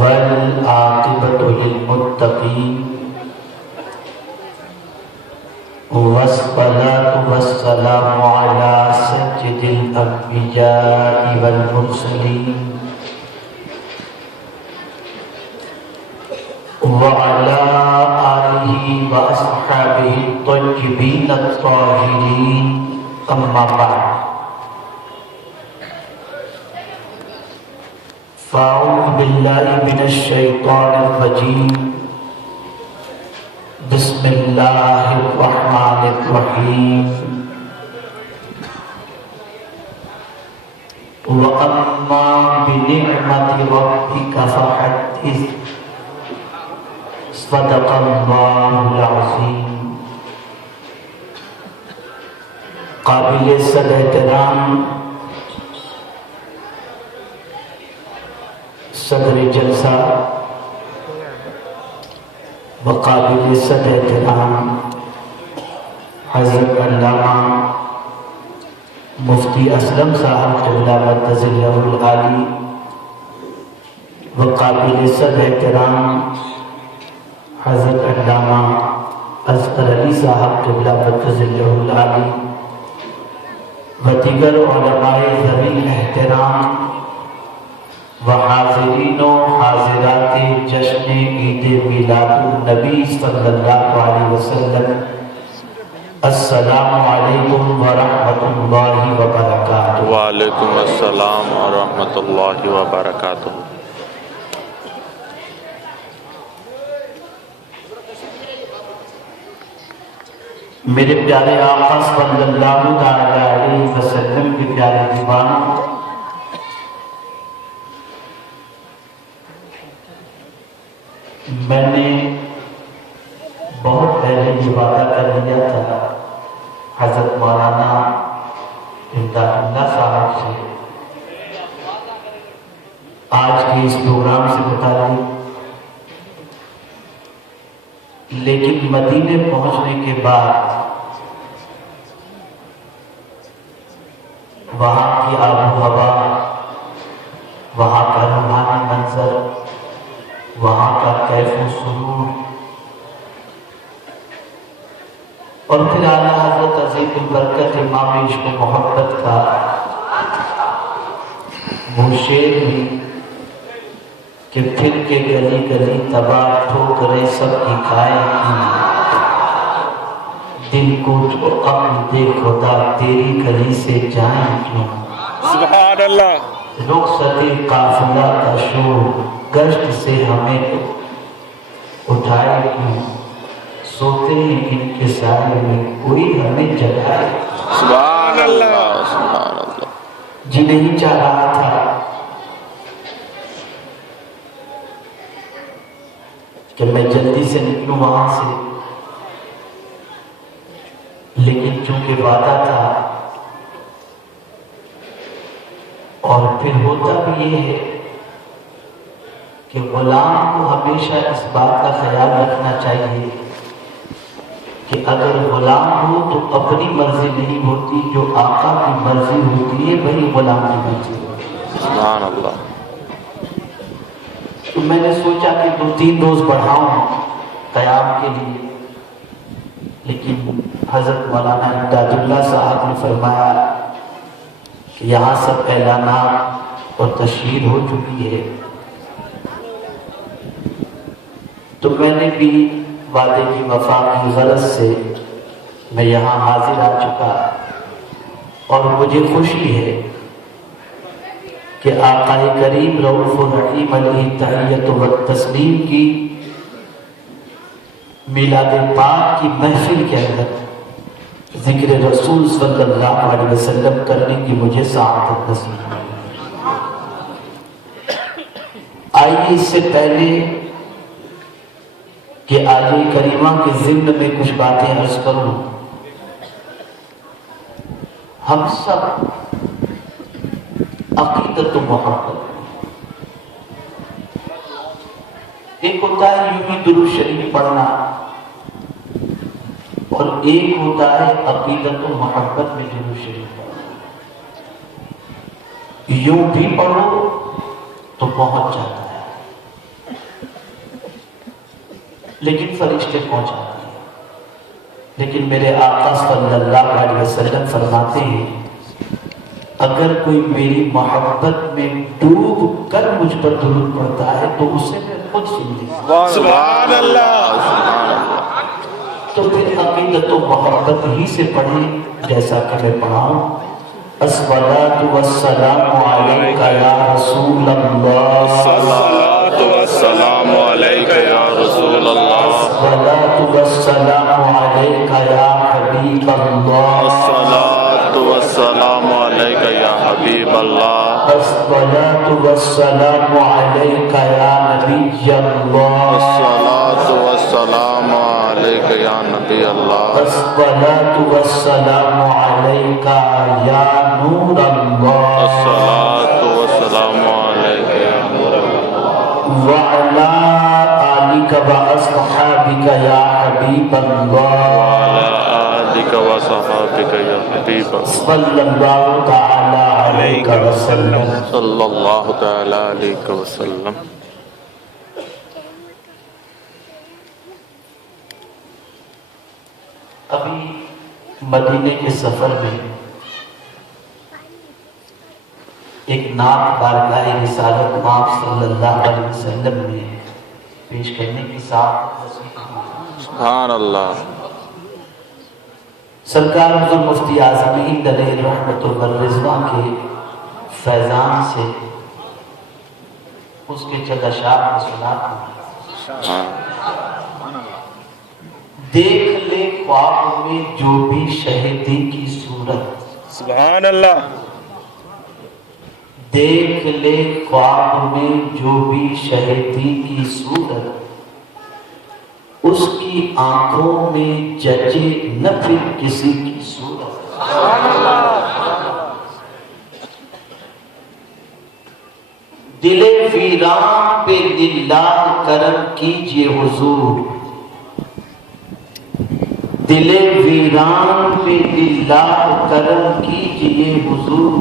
والعاقبۃ للمتقین والصلاة والسلام علی سید الانبیاء والمرسلین وعلى آلہ واصحابہ الطیبین الطاہرین اما بعد فاعوذ باللہ من الشیطان الرجیم بسم اللہ الرحمن الرحیم وَأَمَّا بِنِعْمَةِ رَبِّكَ فَحَدِّثْ صدق اللہ العظیم۔ قابل صد احترام صدر جلسہ وقابل صد احترام حضرت علامہ مفتی اسلم صاحب قبلہ مرتضی العالی وقابل صد احترام حضرت علامہ اصغر علی صاحب قبلہ مرتضی العالی و دیگر علماء ذوی احترام و حاضرین و حاضرات جشن عید میلاد النبی صلی اللہ علیہ وسلم، السلام علیکم ورحمۃ اللہ وبرکاتہ۔ وعلیکم السلام ورحمۃ اللہ وبرکاتہ۔ میرے پیارے آقا صلی اللہ علیہ وسلم کے پیارے دیوانوں، میں نے بہت پہلے یہ وعدہ کر لیا تھا حضرت مولانا امداد اللہ صاحب سے آج کے اس پروگرام سے متعلق، لیکن مدینے پہنچنے کے بعد وہاں کی آب و ہوا، وہاں کا روحانی منظر، وہاں کا کیف و سرور، اور پھر اعلیٰ حضرت عظیم البرکت امام عشق و محبت کا وہ شعر بھی کہ پھر کے گلی گلی تباہ ٹھوکریں سب کی کھائیں کی، دل کو جو عقل دے خدا تیری گلی سے جائیں کیوں، سبحان اللہ۔ رخصت قافلہ کا شور گشت سے ہمیں اٹھائے کیوں، سوتے ہیں ان کے سائے میں کوئی ہمیں جگائے، سبحان اللہ سبحان اللہ۔ جی نہیں چاہ رہا تھا کہ میں جلدی سے نکلوں وہاں سے، لیکن چونکہ وعدہ تھا، اور پھر ہوتا بھی یہ ہے کہ غلام کو ہمیشہ اس بات کا خیال رکھنا چاہیے کہ اگر غلام ہو تو اپنی مرضی نہیں ہوتی، جو آقا کی مرضی ہوتی ہے وہی غلام کی مرضی ہوتی ہے، سبحان اللہ۔ تو میں نے سوچا کہ 2-3 روز بڑھاؤں قیام کے لیے، لیکن حضرت مولانا امداد اللہ صاحب نے فرمایا کہ یہاں سب اعلانات اور تشہیر ہو چکی ہے، تو میں نے بھی وعدے کی وفا کی غرض سے میں یہاں حاضر آ چکا، اور مجھے خوشی ہے کہ آقا کریم رؤوف الرحیم علیہ تحیت و تسلیم کی میلاد پاک کی محفل کے اندر ذکر رسول صلی اللہ علیہ وسلم کرنے کی مجھے سعادت نصیب ہوئی۔ آئیے اس سے پہلے کہ آج کریمہ کے ضمن میں کچھ باتیں عرض کروں، ہم سب عقیدت و محبت، ایک ہوتا ہے یوں ہی درود شریف پڑھنا، اور ایک ہوتا ہے عقیدت و محبت میں درود شریف پڑھنا۔ یوں بھی پڑھو تو پہنچ جاتا ہے، لیکن فرشتے پہنچاتے ہیں. لیکن میرے آقا صلی اللہ علیہ وسلم فرماتے ہیں اگر کوئی میری محبت میں ڈوب کر مجھ پر درود پڑھتا ہے تو اسے میں خود سن لیتا. سبحان اللہ. تو پھر عقیدت و محبت ہی سے پڑھیں جیسا کہ میں پڑھاؤں. الصلاۃ والسلام علیک یا رسول اللہ. الصلاۃ والسلام علیک یا رسول اللہ. الصلاۃ والسلام علیک یا حبیب اللہ. الصلاۃ والسلام علیک یا حبیب اللہ. الصلاۃ والسلام علیک یا نبی اللہ. الصلاۃ والسلام علیک یا نبی اللہ. الصلاۃ والسلام علیک یا نور اللہ. الصلاۃ والسلام علیک یا نور اللہ. وعلی آلک واصحابک یا حبیب اللہ. وعلی آلک وصحابک یا حبیب اللہ. صلی اللہ تعالی علیہ وسلم. صلی اللہ تعالی علیہ وسلم. ابھی مدینے کے سفر میں ایک نعت بارگاہ رسالت مآب صلی اللہ علیہ وسلم میں پیش کرنے کی ساتھ سبحان اللہ. سرکار حضور مفتی اعظم ہند علیہ رحمت والرضوان کے فیضان سے اس کے چند اشعار میں سناتا ہوں. دیکھ لے خواب میں جو بھی شہیدی کی صورت. سبحان اللہ. دیکھ لے خواب میں جو بھی شہیدی کی صورت اس کی آنکھوں میں جچے نہ پھر کسی کی صورت. دل ویران پہ للہ کرم کیجئے حضور. دل ویران پہ للہ کرم کیجئے حضور.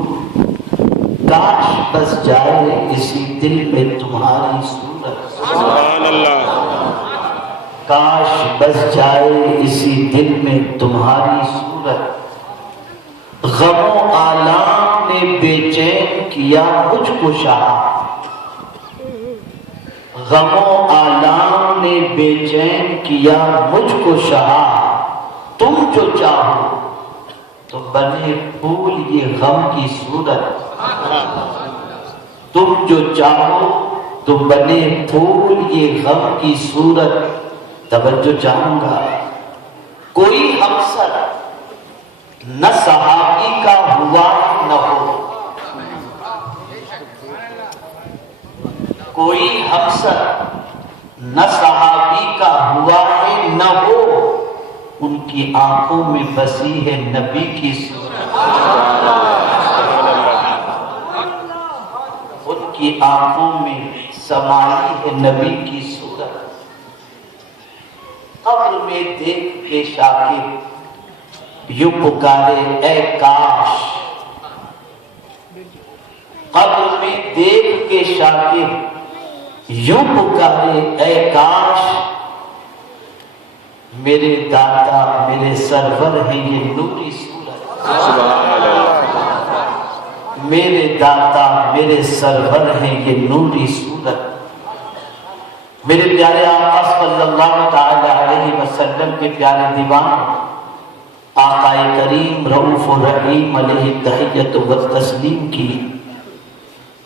کاش بس جائے اسی دل میں تمہاری صورت. سبحان اللہ. کاش بس جائے اسی دل میں تمہاری صورت. غم و آلام نے بے چین کیا مجھ کو شاہ. غم و آلام نے بے چین کیا مجھ کو شاہ. تم جو چاہو تو بنے پھول یہ غم کی صورت. تم جو چاہو تو بنے پھول یہ غم کی صورت. توجہ چاہوں گا کوئی افسر نہ صحابی کا ہوا نہ ہو. کوئی افسر نہ صحابی کا ہوا ہے نہ ہو. ان کی آنکھوں میں بسی ہے نبی کی صورت. ان کی آنکھوں میں سمائی ہے نبی کی صورت. قبر میں دیکھ کے شاکر یوں پکارے اے کاش. قبر میں دیکھ کے شاکر یوں پکارے اے کاش. میرے داتا میرے سرور ہیں یہ نوری صورت. سبحان اللہ. میرے داتا میرے سرور ہیں یہ نوری صورت. میرے پیارے آقا صلی اللہ تعالی علیہ وسلم کے پیارے دیوان آقا کریم رؤوف الرحیم علیہ تحیت و تسلیم کی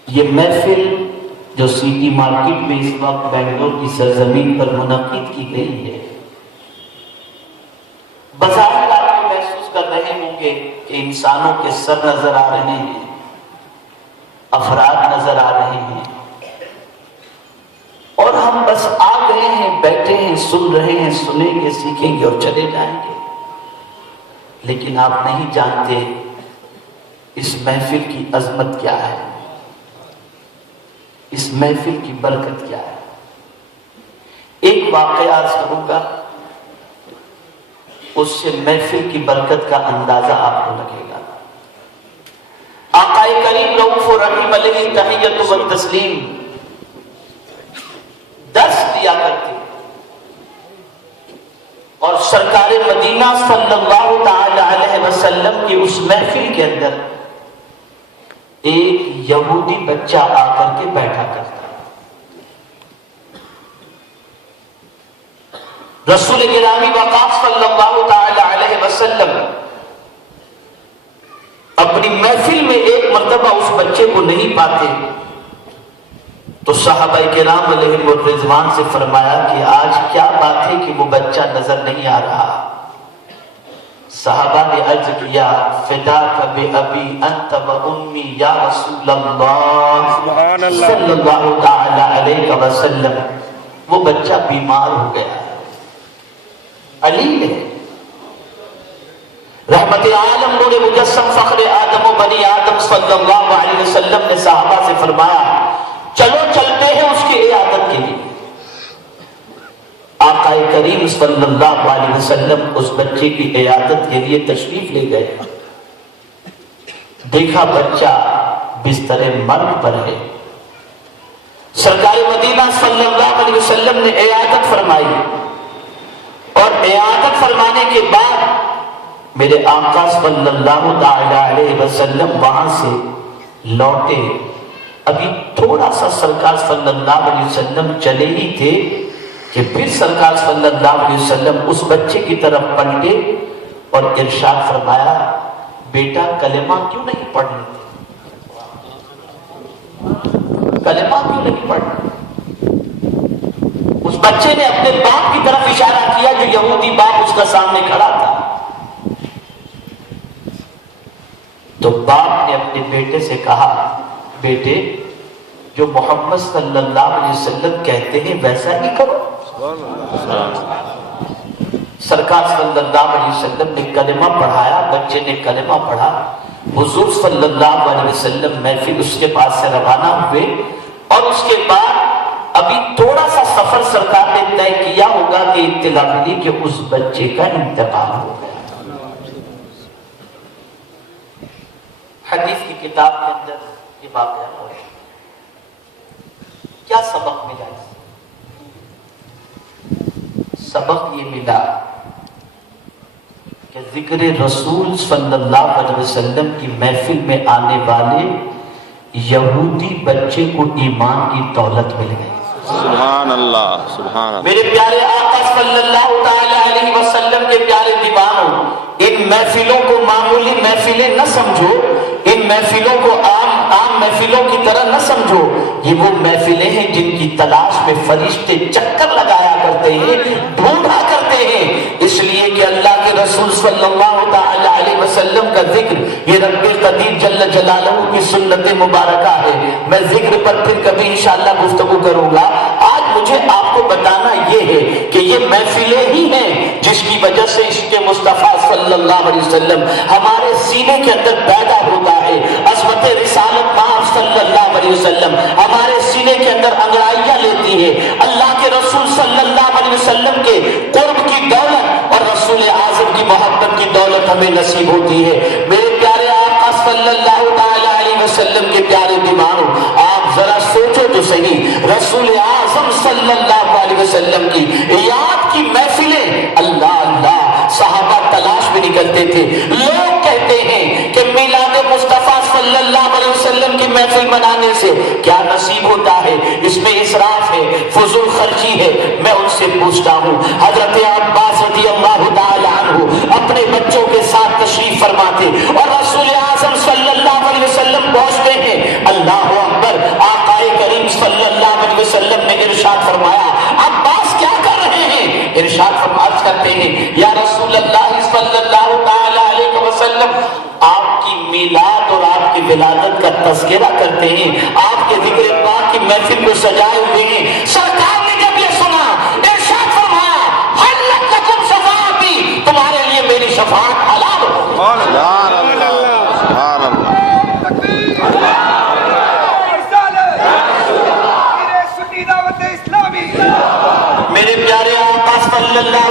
یہ محفل جو سی ٹی مارکیٹ میں اس وقت بنگلور کی سرزمین پر منعقد کی گئی ہے. بظاہر آپ محسوس کر رہے ہوں گے کہ انسانوں کے سر نظر آ رہے ہیں, افراد نظر آ رہے ہیں, اور ہم بس آ گئے ہیں, بیٹھے ہیں, سن رہے ہیں, سنیں گے, سیکھیں گے اور چلے جائیں گے. لیکن آپ نہیں جانتے اس محفل کی عظمت کیا ہے, اس محفل کی برکت کیا ہے. ایک واقعہ عرض کروں گا, اس سے محفل کی برکت کا اندازہ آپ کو لگے گا. آقا کریم رؤوف الرحیم علیہ تحیت و تسلیم درس دیا کرتے. اور سرکار مدینہ صلی اللہ تعالی علیہ وسلم کی اس محفل کے اندر ایک یہودی بچہ آ کر کے بیٹھا کرتا. رسول گرامی وقاص صلی اللہ تعالی علیہ وسلم اپنی محفل میں ایک مرتبہ اس بچے کو نہیں پاتے تو صحابہ کرام علیہم الرضوان سے فرمایا کہ آج کیا بات ہے کہ وہ بچہ نظر نہیں آ رہا. صحابہ نے عرض کیا فداک بأبی انت و امی یا رسول اللہ صلی اللہ تعالی علیہ وسلم. وہ بچہ بیمار ہو گیا. علی ہے رحمت عالم نور مجسم فخر آدم و بنی آدم صلی اللہ علیہ وسلم نے صحابہ سے فرمایا چلو چلتے ہیں اس کی عیادت کے لیے. آقا کریم صلی اللہ علیہ وسلم اس بچے کی عیادت کے لیے تشریف لے گئے. دیکھا بچہ بستر مرگ پر ہے. سرکار مدینہ صلی اللہ علیہ وسلم نے عیادت فرمائی اور عیادت فرمانے کے بعد میرے آقا صلی اللہ علیہ وسلم وہاں سے لوٹے. ابھی تھوڑا سا سرکار صلی اللہ علیہ وسلم چلے ہی تھے کہ پھر سرکار صلی اللہ علیہ وسلم اس بچے کی طرف پلٹے اور ارشاد فرمایا بیٹا کلمہ کیوں نہیں پڑھنے؟ کلمہ کیوں نہیں پڑھنا؟ اس بچے نے اپنے باپ کی طرف اشارہ کیا جو یہودی باپ اس کا سامنے کھڑا تھا. تو باپ نے اپنے بیٹے سے کہا بیٹے جو محمد صلی اللہ علیہ وسلم کہتے ہیں ویسا ہی کرو. سرکار صلی اللہ علیہ وسلم نے کلمہ پڑھایا. بچے نے کلمہ پڑھا. حضور صلی اللہ علیہ وسلم محفل اس کے پاس سے روانہ ہوئے اور اس کے بعد ابھی تھوڑا سا سفر سرکار نے طے کیا ہوگا کہ اطلاع ملی کہ اس بچے کا انتقال ہو گیا. حدیث کی کتاب کے اندر یہ واقعہ ہو ہے. کیا سبق ملا؟ سبق یہ ملا کہ ذکر رسول صلی اللہ علیہ وسلم کی محفل میں آنے والے یہودی بچے کو ایمان کی دولت مل گئی. سبحان اللہ سبحان اللہ. میرے پیارے آقا صلی اللہ تعالی علیہ وسلم کے پیارے دیوانوں ان محفلوں کو معمولی محفلیں نہ سمجھو. ان محفلوں کو عام محفلوں کی طرح نہ سمجھو. یہ وہ محفلیں ہیں جن کی تلاش میں فرشتے چکر لگایا کرتے ہیں ڈھونڈا کرتے ہیں. اس لیے کہ اللہ کے رسول صلی اللہ تعالی علیہ وسلم کا ذکر یہ رب قدیر جل جلالہ کی سنت مبارکہ ہے. میں ذکر پر پھر کبھی انشاءاللہ گفتگو کروں گا. آج مجھے آپ کو بتانا یہ ہے کہ یہ محفلیں ہی ہیں جس کی وجہ سے عشق مصطفیٰ صلی اللہ علیہ وسلم ہمارے سینے کے اندر پیدا ہوتا ہے. عظمت رسالت مآب صلی اللہ علیہ وسلم ہمارے سینے کے اندر انگڑائیاں لیتی ہے. اللہ کے رسول صلی اللہ علیہ وسلم کے قرب کی دولت اور رسول اعظم کی محبت کی دولت ہمیں نصیب ہوتی ہے. میرے پیارے آقا صلی اللہ علیہ وسلم کے پیارے دیوانوں آپ ذرا سوچو تو صحیح. رسول اعظم صلی اللہ علیہ وسلم کی یاد کی محفلیں اللہ اللہ صحابہ تلاش میں نکلتے تھے. لوگ کہتے ہیں کہ میلاد مصطفیٰ صلی اللہ علیہ وسلم کی محفل منانے سے کیا نصیب ہوتا ہے؟ اس میں اسراف ہے فضول خرچی ہے. میں ان سے پوچھتا ہوں حضرت عباس رضی اللہ تعالی عنہ اپنے بچوں کے ساتھ تشریف فرماتے اور رسول اعظم صلی اللہ علیہ وسلم پہنچتے ہیں. اللہ اکبر. آقا کریم صلی اللہ علیہ وسلم نے ارشاد فرمایا عباس کیا کر رہے ہیں؟ ارشاد فرمایا کرتے ہیں یا رسول اللہ صلی اللہ تعالی علیہ وسلم آپ کی میلاد اور آپ کی ولادت کا تذکرہ کرتے ہیں. آپ کے ذکر پاک کی محفل کو سجائے ہوئے ہیں. سرکار نے جب یہ سنا ارشاد فرمایا حل لکم شفاعتی تمہارے لیے میری شفاعت حلال ہو. سبحان اللہ سبحان اللہ. میرے پیارے آقا صلی اللہ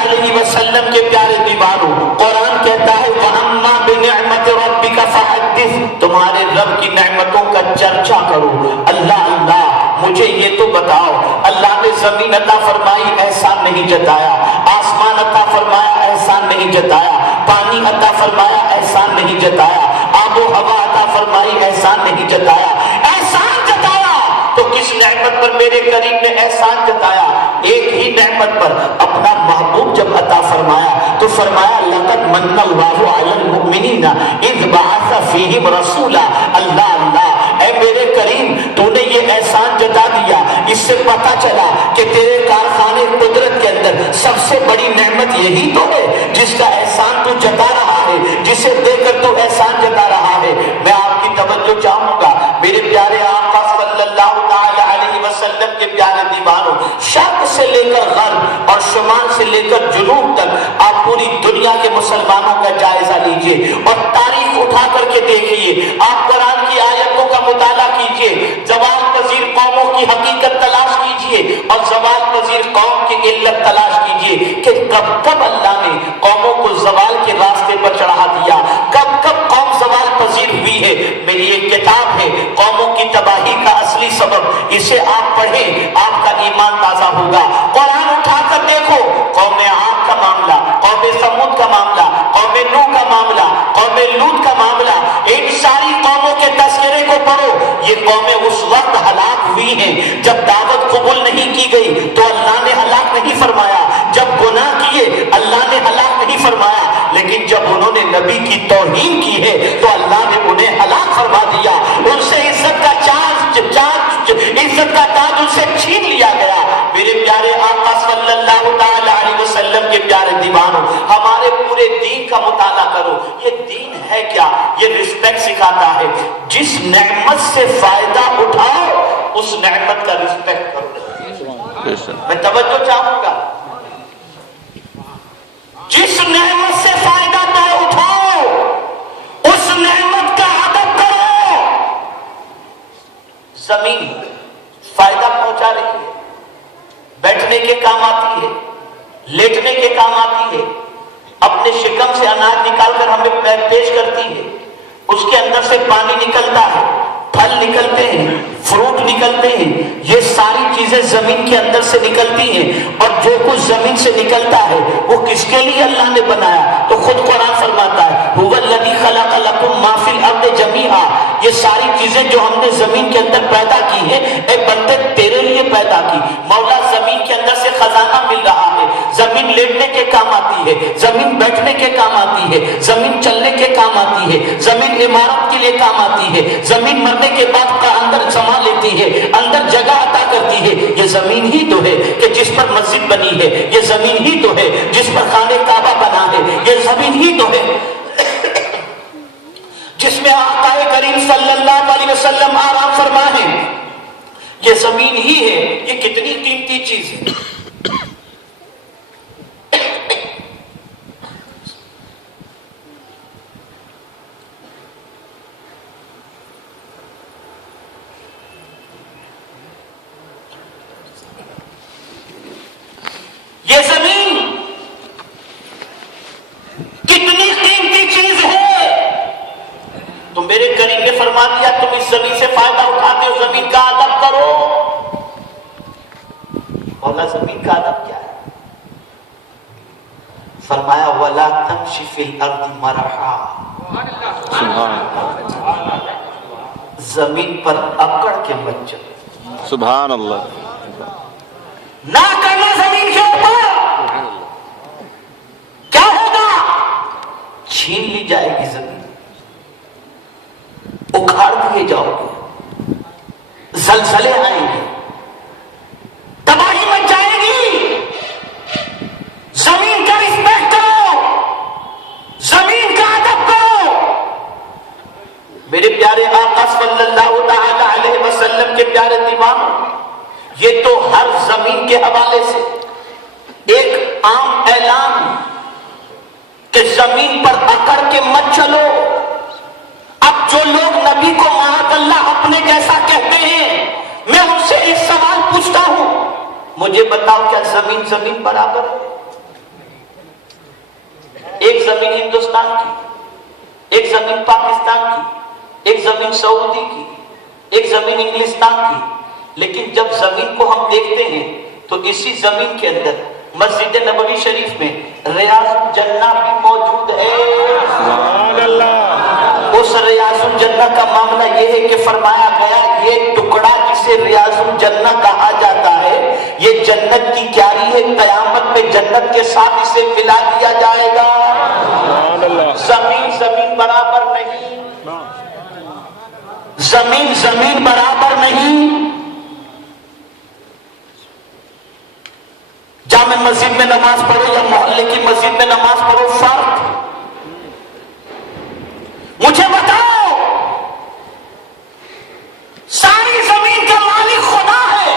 علیہ وسلم کے پیارے دیوانوں قرآن کہتا ہے وَأَمَّا بِنِعْمَةِ رَبِّكَ فَحَدِّثْ تمہارے رب کی نعمتوں کا چرچا کرو. اللہ اللہ مجھے یہ تو بتاؤ اللہ نے زمین عطا فرمائی احسان نہیں جتایا. آسمان عطا فرمایا احسان نہیں جتایا، پانی عطا فرمایا احسان نہیں جتایا، آب و ہوا عطا فرمائی احسان نہیں جتایا، احسان جتایا تو کس نعمت پر میرے کریم نے احسان جتایا؟ ایک ہی نعمت پر، اپنا محبوب جب عطا فرمایا تو فرمایا لقد من اللہ علی المؤمنین اذ بعث فیہم رسولا۔ اللہ اللہ، اے میرے کریم تو نے یہ احسان جتا دیا، اس سے پتہ چلا کہ تیرے کارخانے قدرت کے اندر سب سے بڑی نعمت یہی تو ہے جس کا احسان تو جتا رہا ہے، جسے دے کر تو احسان جتا رہا ہے۔ میں آپ کی توجہ چاہوں گا میرے پیارے آقا صلی اللہ تعالی علیہ وسلم کے پیارے دیوانوں، شرق سے لے کر غرب اور شمال سے لے کر جنوب تک آپ پوری دنیا کے مسلمانوں کا جائزہ لیجئے اور تاریخ اٹھا کر کے دیکھیے، آپ قرآن کی آیتوں کا مطالعہ کیجئے، زوال پذیر قوموں کی حقیقت تلاش کیجئے اور زوال پذیر قوم کی علت تلاش کیجئے کہ کب کب اللہ نے قوموں کو زوال کے راستے پر چڑھا دیا، کب کب قوم زوال پذیر ہوئی ہے۔ میری ایک کتاب ہے قوموں کی تباہی کا اصلی سبب، اسے آپ پڑھیں آپ کا ایمان تازہ ہوگا۔ قرآن اٹھا کر دیکھو، قوم عاد کا معاملہ، قوم سمود کا معاملہ، قوم نوح کا معاملہ، قوم لوط کا معاملہ، ان ساری قوموں کے تذکرے کو پڑھو۔ یہ قومیں اس وقت ہلاک ہوئی ہیں جب دعوت قبول نہیں کی گئی تو اللہ نے ہلاک نہیں فرمایا، جب گناہ کیے اللہ نے ہلاک نہیں فرمایا، لیکن جب انہوں نے نبی کی توہین کی ہے تو اللہ نے انہیں ہلاک فرما دیا، ان سے عزت کا عزت کا تاج ان سے چھین لیا گیا۔ میرے پیارے آقا صلی اللہ تعالی علیہ وسلم کے پیارے دیوانوں، ہمارے پورے دین کا مطالعہ کرو، یہ دین ہے کیا؟ یہ رسپیکٹ سکھاتا ہے، جس نعمت سے فائدہ اٹھاؤ اس نعمت کا رسپیکٹ کرو۔ میں توجہ چاہوں گا، جس نعمت سے فائدہ تو اٹھاؤ اس نعمت کا ادب کرو۔ زمین فائدہ پہنچا رہی ہے، بیٹھنے کے کام آتی ہے، لیٹنے کے کام آتی ہے، اپنے شکم سے اناج نکال کر ہمیں پیش کرتی ہے، اس کے اندر سے پانی نکلتا ہے، پھل نکلتے ہیں، فروٹ نکلتے ہیں، یہ ساری چیزیں زمین کے اندر سے نکلتی ہیں، اور جو کچھ زمین سے نکلتا ہے وہ کس کے لیے اللہ نے بنایا؟ تو خود قرآن فرماتا ہے هو الذی خلق لکم ما فی الارض جمیعا، یہ ساری چیزیں جو ہم نے زمین کے اندر پیدا کی ہیں اے بندے تیرے لیے پیدا کی۔ مولا زمین کے اندر سے خزانہ مل رہا ہے، زمین لیٹنے کے کام آتی ہے، زمین بیٹھنے کے کام آتی ہے، زمین چلنے کے کام آتی ہے، زمین عمارت کے لیے کام آتی ہے، زمین مرنے کے بعد کا اندر سما لیتی ہے، اندر جگہ عطا کرتی ہے۔ یہ زمین ہی تو ہے کہ جس پر مسجد بنی ہے، یہ زمین ہی تو ہے جس پر خانہ کعبہ بنا ہے، یہ زمین ہی تو ہے جس میں آقا کریم صلی اللہ علیہ وسلم آرام فرما ہے، یہ زمین ہی ہے۔ یہ کتنی قیمتی چیز ہے۔ یہ زمین کتنی قیمتی چیز ہے، تو میرے کریم نے فرما دیا تم اس زمین سے فائدہ اٹھاتے ہو، زمین کا ادب کرو۔ مولا زمین کا ادب کیا ہے؟ فرمایا وَلَا تَمْشِ فِي الْأَرْضِ مَرَحًا، زمین پر اکڑ کے مت چلو۔ سبحان اللہ، نہ کرنا زمین کے اوپر، کیا ہوگا؟ چھین لی جائے گی زمین، اکھاڑ دیے جاؤ گے، زلزلے آئیں گے، تباہی مچ جائے گی۔ زمین کا رسپیکٹ کرو، زمین کا ادب کرو۔ میرے پیارے آقا صلی اللہ تعالی علیہ وسلم کے پیارے دیوانوں، یہ تو ہر زمین کے حوالے سے ایک عام اعلان کہ زمین پر اکڑ کے مت چلو۔ اب جو لوگ نبی کو معاذ اللہ اپنے جیسا کہتے ہیں، میں ان سے ایک سوال پوچھتا ہوں، مجھے بتاؤ کیا زمین زمین برابر ہے؟ ایک زمین ہندوستان کی، ایک زمین پاکستان کی، ایک زمین سعودی کی، ایک زمین انگلستان کی، لیکن جب زمین کو ہم دیکھتے ہیں تو اسی زمین کے اندر مسجد نبوی شریف میں ریاض الجنہ بھی موجود ہے. سبحان اللہ. اس ریاض الجنہ کا معاملہ یہ ہے کہ فرمایا گیا یہ ٹکڑا جسے ریاض الجنہ کہا جاتا ہے یہ جنت کی کیاری ہے. قیامت میں جنت کے ساتھ اسے ملا دیا جائے گا. سبحان اللہ. زمین زمین برابر نہیں, زمین زمین برابر نہیں. جامع مسجد میں نماز پڑھو یا محلے کی مسجد میں نماز پڑھو, فرق. مجھے بتاؤ, ساری زمین کا مالک خدا ہے,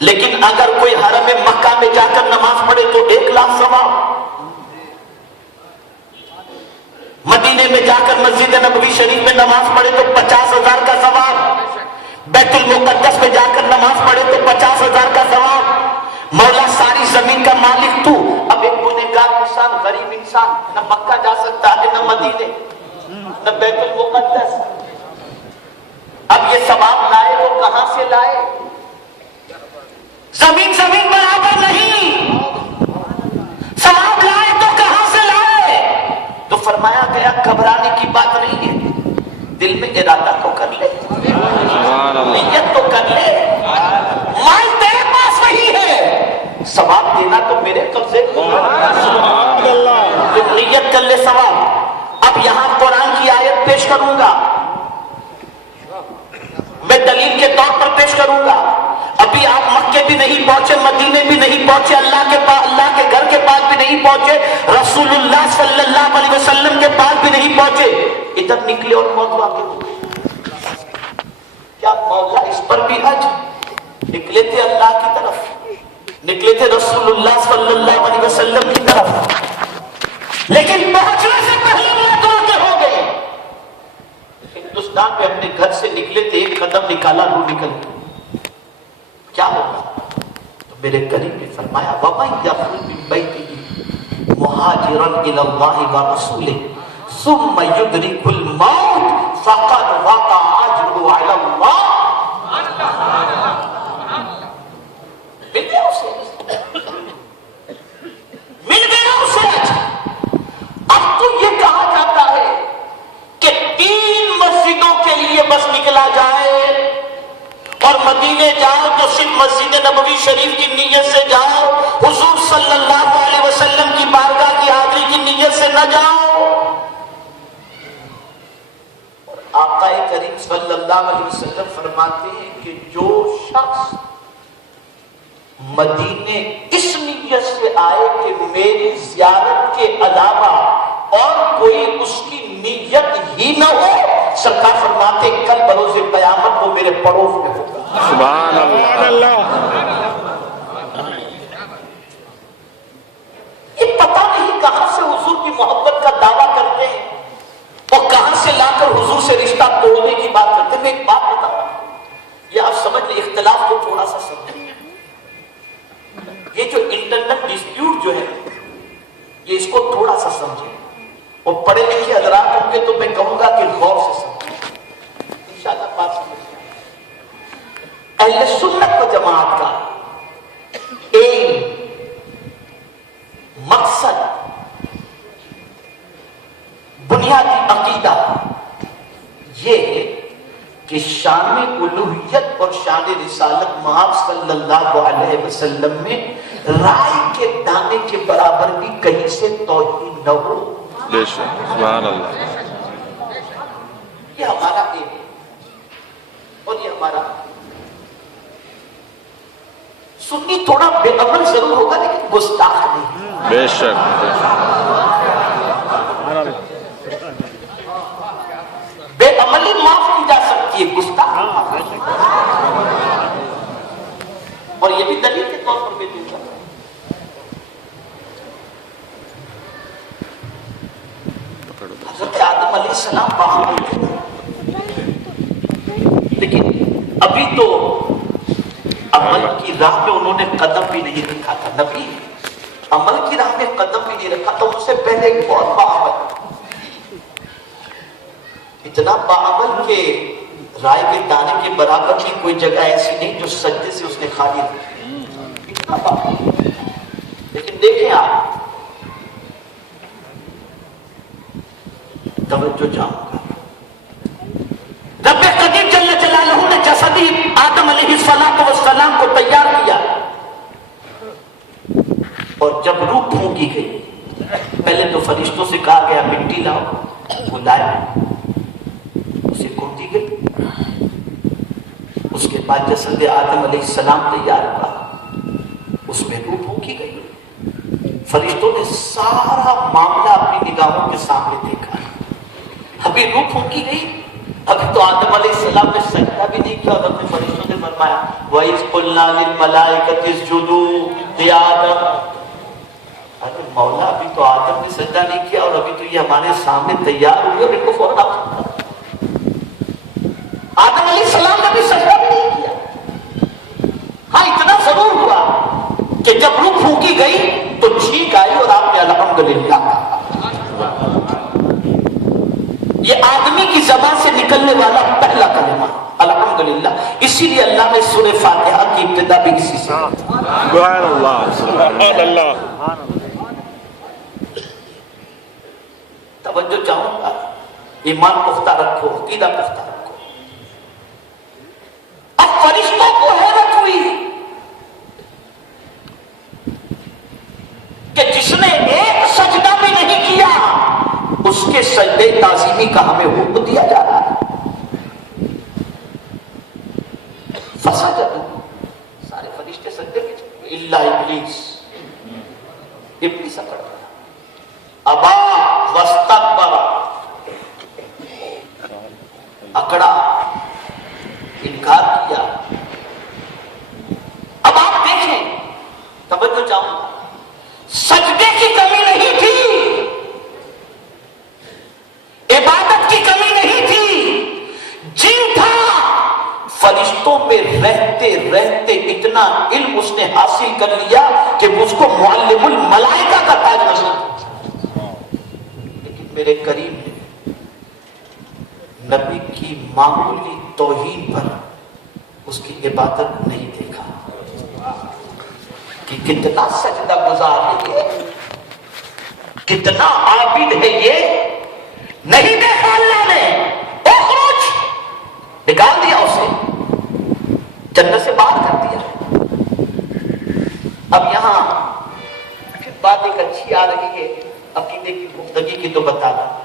لیکن اگر کوئی حرم مکہ میں جا کر نماز پڑھے تو 1,00,000 ثواب, مدینے میں جا کر مسجد نبوی شریف میں نماز پڑھے تو 50,000 کا ثواب, بیت المقدس میں جا کر نماز پڑھے تو 50,000 کا ثواب. مولا ساری زمین کا مالک تو. اب ایک گنہگار انسان, غریب انسان نہ مکہ جا سکتا ہے نہ مدینے نہ بیت المقدس. اب یہ ثواب لائے تو کہاں سے لائے؟ زمین زمین برابر نہیں, ثواب لائے تو کہاں سے لائے؟ تو فرمایا گیا گھبرانے کی بات نہیں ہے, دل میں ارادہ تو کر لے, نیت تو کر لے, مال تیرے پاس وہی ہے, ثواب دینا تو میرے قبضے کو, تو نیت کر لے ثواب. اب یہاں قرآن کی آیت پیش کروں گا, میں دلیل کے طور پر پیش کروں گا. ابھی آپ مکے بھی نہیں پہنچے, مدینے بھی نہیں پہنچے, اللہ کے گھر کے پاس بھی نہیں پہنچے, رسول اللہ صلی اللہ علیہ وسلم کے پاس بھی نہیں پہنچے, ادھر نکلے اور موضوع آگے ہو گئے. کیا مولا اس پر بھی حج نکلے تھے اللہ کی طرف, نکلے تھے رسول اللہ صلی اللہ علیہ وسلم کی طرف, لیکن پہنچنے سے پہلے وہ آگے ہو گئے. ہندوستان میں اپنے گھر سے نکلے تھے, ایک قدم نکالا رو نکل گئے, کیا ہوگا؟ تو میرے کریم نے فرمایا وَمَنْ يَخْرُجْ مِنْ بَيْتِهِ مُهَاجِرًا إِلَى اللَّهِ وَرَسُولِهِ ثُمَّ يُدْرِكُ الْمَوْتَ فَقَدْ وَقَعَ أَجْرُهُ عَلَى اللَّهِ. مل گیا اسے. اب تو یہ کہا جاتا ہے کہ 3 مسجدوں کے لیے بس نکلا جائے, اور مدینے جاؤ تو صرف مسجد نبوی شریف کی نیت سے جاؤ, حضور صلی اللہ علیہ وسلم کی بارگاہ کی حاضری کی نیت سے نہ جاؤ. اور آقا کریم صلی اللہ علیہ وسلم فرماتے ہیں کہ جو شخص مدینے اس نیت سے آئے کہ میری زیارت کے علاوہ اور کوئی اس کی نیت ہی نہ ہو, سرکار فرماتے کل بروز قیامت وہ میرے پڑوس میں ہوگا. سبحان اللہ. یہ پتہ نہیں کہاں سے حضور کی محبت کا دعویٰ کرتے ہیں اور کہاں سے لا کر حضور سے رشتہ توڑنے کی بات کرتے ہیں. میں ایک بات بتاؤں, یہ آپ سمجھ لیں, اختلاف کو تھوڑا سا سمجھیں. یہ جو انٹرنل ڈسپیوٹ جو ہے یہ اس کو تھوڑا سا سمجھیں, اور پڑھے لکھے حضرات ہوں گے تو میں کہوں گا کہ غور سے سمجھیں, انشاءاللہ بات سمجھ. اہل سنت و جماعت کا ایم, مقصد, بنیادی عقیدہ یہ ہے کہ شان الوہیت اور شان رسالت محمد صلی اللہ علیہ وسلم میں رائے کے دانے کے برابر بھی کہیں سے توہین نہ ہو. بے شک. سبحان اللہ. یہ ہمارا ایم ہے اور یہ ہمارا. سنی تھوڑا بے عمل ضرور ہوگا لیکن گستاخ نہیں. بے شک. بے عملی معاف کی جا سکتی ہے, گستاخ. اور یہ بھی دلیل کے طور پر میں دوں گا. حضرت آدم علیہ السلام باہر تھے, لیکن ابھی تو عمل کی راہ میں انہوں نے قدم بھی نہیں رکھا تھا. نبی عمل کی راہ میں قدم بھی نہیں رکھا تھا. ان سے پہلے ایک بہت باعمل, اتنا باعمل کہ رائے کے دانے کے برابر کی کوئی جگہ ایسی نہیں جو سجدے سے اس نے خالی دی. کتنا بات. لیکن دیکھیں آپ توجہ چاہوں گا. رب قدیر جل جلالہ نے جسدی آدم علیہ السلام کو تیار کیا اور جب روح پھونکی گئی پہلے تو فرشتوں سے کہا گیا مٹی لاؤ، وہ لائے، اسے کھودی گئی. اس کے بعد جسد آدم علیہ السلام تیار ہوا، اس میں روح پھونکی گئی. فرشتوں نے سارا معاملہ اپنی نگاہوں کے سامنے دیکھا. ابھی روح پھونکی گئی، ابھی تو آدم علیہ السلام نے سجدہ بھی نہیں کیا اور اپنے فرشتوں نے فرمایا وَإِذْ قُلْنَا لِلْمَلَائِكَةِ اسْجُدُوا لِآدَمَ. ارے مولا ابھی تو آدم نے سجدہ نہیں کیا اور ابھی تو یہ ہمارے سامنے تیار ہوئی اور ان کو فوراً آپ آدم علیہ السلام نے بھی سجدہ بھی نہیں کیا. ہاں اتنا ضرور ہوا کہ جب روح پھونکی گئی تو چھینک آئی اور آپ نے الحمدللہ. یہ آدمی کی زبان سے نکلنے والا پہلا کلمہ الحمدللہ. اسی لیے اللہ نے سورہ فاتحہ کی ابتدا بھی اسی سے. سبحان اللہ سبحان اللہ. توجہ چاہوں گا، ایمان پختہ رکھو، عقیدہ پختہ رکھو. اب فرشتوں کو حیرت ہوئی کہ جس نے ایک سجدہ بھی نہیں کیا اس کے سجدے تعظیمی کا ہمیں حکم دیا جا رہا ہے. فسجدوا، سارے فرشتے سجدے کے چلے الا ابلیس. ابلیس اکڑ گیا، ابا واستکبر، اکڑا، انکار کیا. اب آپ دیکھیں، توجہ چاہوں گا، سجدے کی کمی نہیں تھی، عبادت کی کمی نہیں تھی، جن تھا فرشتوں میں رہتے رہتے اتنا علم اس نے حاصل کر لیا کہ اس کو معلم الملائکہ کا تاج نصیب. لیکن میرے کریم نے نبی کی معمولی توہین پر اس کی عبادت کو نہیں دیکھا کہ کتنا سجدہ گزار ہے یہ، کتنا عابد ہے یہ. نہیں دیکھا اللہ نے، اخرج، نکال دیا اسے، جنت سے باہر کر دیا. اب یہاں بات ایک اچھی آ رہی ہے، عقیدے کی گفتگی کی تو بتا دوں.